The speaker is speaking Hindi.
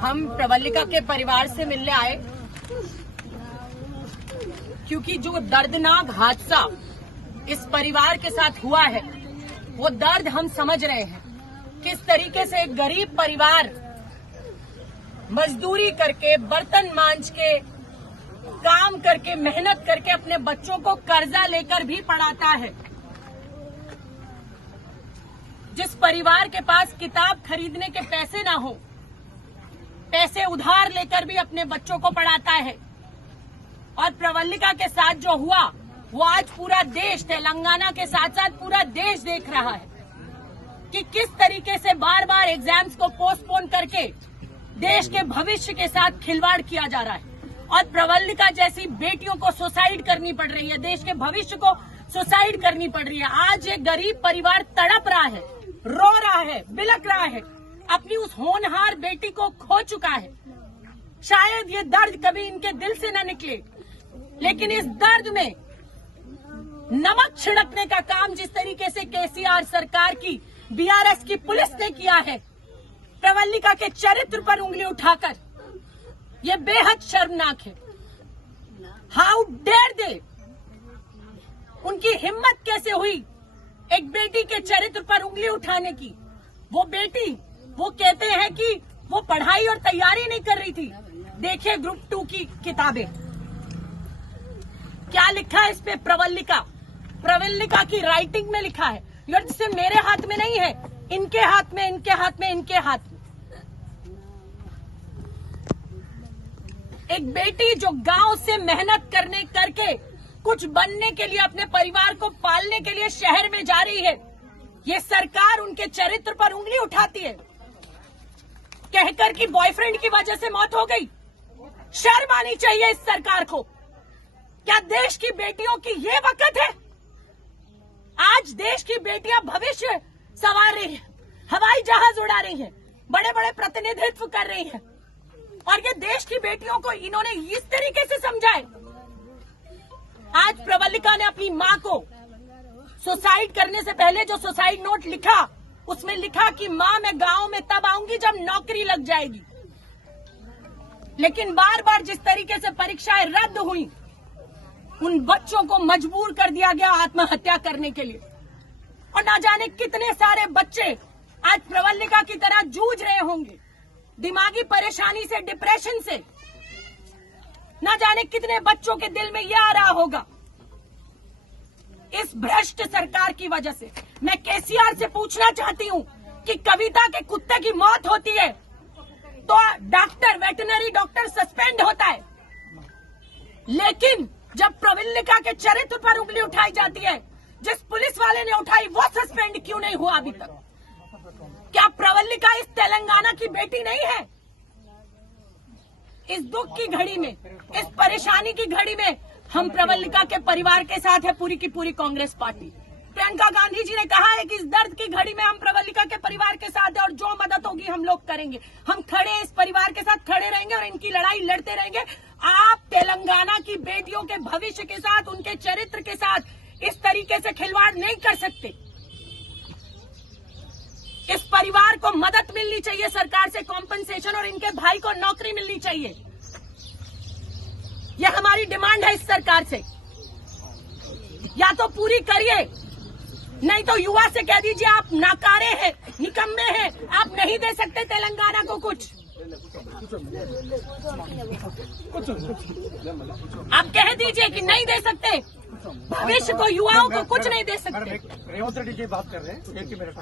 हम प्रवल्लिका के परिवार से मिलने आए क्योंकि जो दर्दनाक हादसा इस परिवार के साथ हुआ है वो दर्द हम समझ रहे हैं। किस तरीके से एक गरीब परिवार मजदूरी करके, बर्तन मांज के, काम करके, मेहनत करके अपने बच्चों को कर्जा लेकर भी पढ़ाता है। जिस परिवार के पास किताब खरीदने के पैसे ना हो, पैसे उधार लेकर भी अपने बच्चों को पढ़ाता है। और प्रवल्लिका के साथ जो हुआ वो आज पूरा देश, तेलंगाना के साथ साथ पूरा देश देख रहा है कि किस तरीके से बार बार एग्जाम्स को पोस्टपोन करके देश के भविष्य के साथ खिलवाड़ किया जा रहा है। और प्रवल्लिका जैसी बेटियों को सुसाइड करनी पड़ रही है, देश के भविष्य को सुसाइड करनी पड़ रही है। आज एक गरीब परिवार तड़प रहा है, रो रहा है, बिलख रहा है, अपनी उस होनहार बेटी को खो चुका है। शायद ये दर्द कभी इनके दिल से न निकले, लेकिन इस दर्द में नमक छिड़कने का काम जिस तरीके से केसीआर सरकार की, बीआरएस की पुलिस ने किया है, प्रवल्लिका के चरित्र पर उंगली उठाकर, ये बेहद शर्मनाक है। हाउ डेयर दे, उनकी हिम्मत कैसे हुई एक बेटी के चरित्र पर उंगली उठाने की। वो बेटी, वो कहते हैं कि वो पढ़ाई और तैयारी नहीं कर रही थी। देखिए ग्रुप 2 की किताबें, क्या लिखा है इस पे? प्रवल्लिका की राइटिंग में लिखा है। यार जिससे मेरे हाथ में नहीं है, इनके हाथ में, इनके हाथ में, इनके हाथ में। एक बेटी जो गांव से मेहनत करके कुछ बनने के लिए, अपने परिवार को पालने के लिए शहर में जा रही है, ये सरकार उनके चरित्र पर उंगली उठाती है, कहकर कि बॉयफ्रेंड की वजह से मौत हो गई। शर्म आनी चाहिए इस सरकार को। क्या देश की बेटियों की ये वक्त है? आज देश की बेटियां भविष्य संवार रही हैं, हवाई जहाज उड़ा रही हैं, बड़े बड़े प्रतिनिधित्व कर रही हैं, और ये देश की बेटियों को इन्होंने इस तरीके से समझा है। आज प्रवल्लिका ने अपनी मां को सुसाइड करने से पहले जो सुसाइड नोट लिखा, उसमें लिखा कि मां मैं गांव में तब आऊंगी जब नौकरी लग जाएगी। लेकिन बार बार जिस तरीके से परीक्षाएं रद्द हुई, उन बच्चों को मजबूर कर दिया गया आत्महत्या करने के लिए। और ना जाने कितने सारे बच्चे आज प्रवल्लिका की तरह जूझ रहे होंगे, दिमागी परेशानी से, डिप्रेशन से। ना जाने कितने बच्चों के दिल में यह आ रहा होगा। इस भ्रष्ट सरकार की वजह से मैं केसीआर से पूछना चाहती हूं कि कविता के कुत्ते की मौत होती है तो डॉक्टर, वेटरनरी डॉक्टर सस्पेंड होता है, लेकिन जब प्रवल्लिका के चरित्र पर उंगली उठाई जाती है, जिस पुलिस वाले ने उठाई वो सस्पेंड क्यों नहीं हुआ अभी तक? क्या प्रवल्लिका इस तेलंगाना की बेटी नहीं है? इस दुख की घड़ी में, इस परेशानी की घड़ी में हम प्रवल्लिका के परिवार के साथ है पूरी की पूरी कांग्रेस पार्टी। प्रियंका गांधी जी ने कहा है कि इस दर्द की घड़ी में हम प्रवल्लिका के परिवार के साथ है और जो मदद होगी हम लोग करेंगे। हम खड़े हैं, इस परिवार के साथ खड़े रहेंगे और इनकी लड़ाई लड़ते रहेंगे। आप तेलंगाना की बेटियों के भविष्य के साथ, उनके चरित्र के साथ इस तरीके से खिलवाड़ नहीं कर सकते। इस परिवार को मदद मिलनी चाहिए सरकार से, कॉम्पनसेशन, और इनके भाई को नौकरी मिलनी चाहिए। यह हमारी डिमांड है इस सरकार से। या तो पूरी करिए, नहीं तो युवा से कह दीजिए आप नाकारे हैं, निकम्मे हैं, आप नहीं दे सकते तेलंगाना को कुछ। आप कह दीजिए कि नहीं दे सकते, भविष्य को, युवाओं को कुछ नहीं दे सकते। रेवंत रेड्डी की बात कर रहे हैं, एक मिनट।